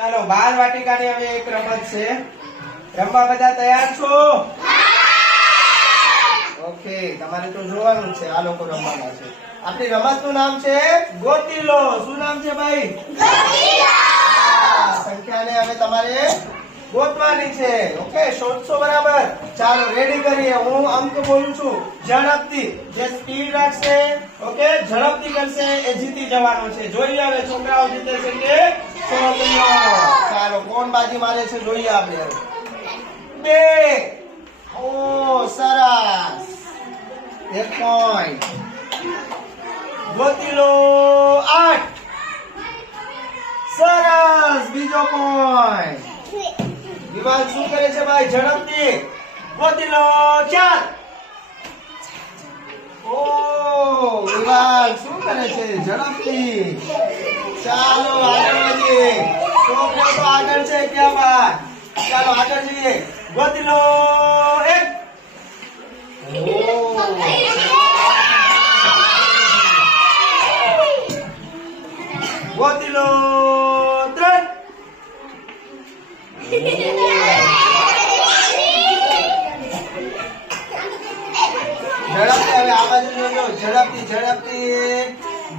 ચાલો બાલ વાટિકાની હવે એક રમત છે. રમવા બધા તૈયાર છો? ઓકે, તમારે તો જોવાનું છે. આ લોકો રમવાના છે. આપણી રમતનું નામ છે ગોતી લો. શું નામ છે ભાઈ? સંખ્યાને હવે તમારે ગોતવાની છે. ઓકે, શોધશો બરાબર. ચાલો રેડી કરીએ. હું અંક બોલું છું ઝડપથી. જે સ્પીડ રાખશે, ઓકે, ઝડપથી કરશે એ જીતી જવાનો છે. જોઈએ હવે છોકરાઓ જીતે છે કે છોકરીઓ. ચાલો કોણ બાજી મારે છે જોઈએ આપણે. 2. ઓ સરસ. 1 પોઈન્ટ. ગોતી લો. 8. સરસ. બીજો પોઈન્ટ. વિવાલ શું કરે છે ભાઈ? ઝડપથી ગોતી લો. 4. ઓ વિવાલ શું કરે છે? ઝડપથી. ચાલો આગળ વધીએ. છોકરો તો આગળ છે. ક્યાં બાર? ચાલો આગળ જઈએ. ગોતી લો. 1. ગોતી લો. 3. ઝડપથી હવે આ બાજુ જોજો. ઝડપથી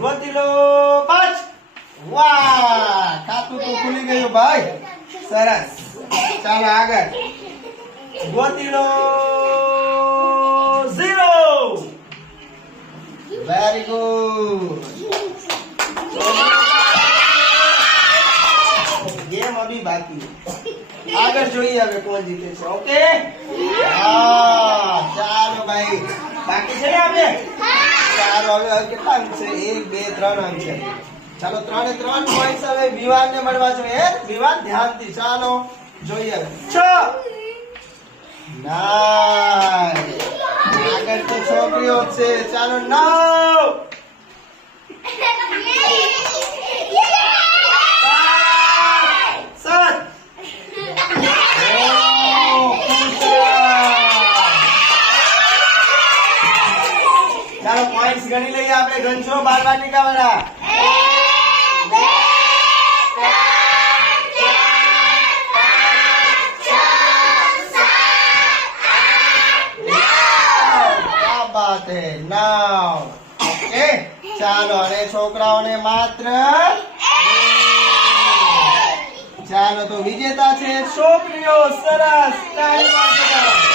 ગોતી લો. 5. વાહ, ખાતું તો ખુલી ગયું ભાઈ. સરસ. ચાલો આગળ. ગોતી લો. 0. Very good. ગેમ અભી બાકી. આગળ જોઈએ હવે કોણ જીતે છે. ઓકે, હા ચાલો ભાઈ. બાકી છે ને આપણે? ચાલો હવે કેટલા અંક છે? 1 2 3 અંક છે. ચાલો 3 પોઈન્ટ હવે વિવાનને મળવા જોઈએ. વિવાન ધ્યાનથી. ચાલો જોઈએ. 6. નાઈસ. આગળ તો છોકરીઓ છે. ચાલો 9. 7. ચાલો પોઈન્ટ્સ ગણી લઈએ આપણે. ગણશો બાલ વાટિકા વાળા. 9. ઓકે, ચાલો. અને છોકરાઓને માત્ર. ચાલો તો વિજેતા છે છોકરીઓ. સરસ. તાળી પાડો.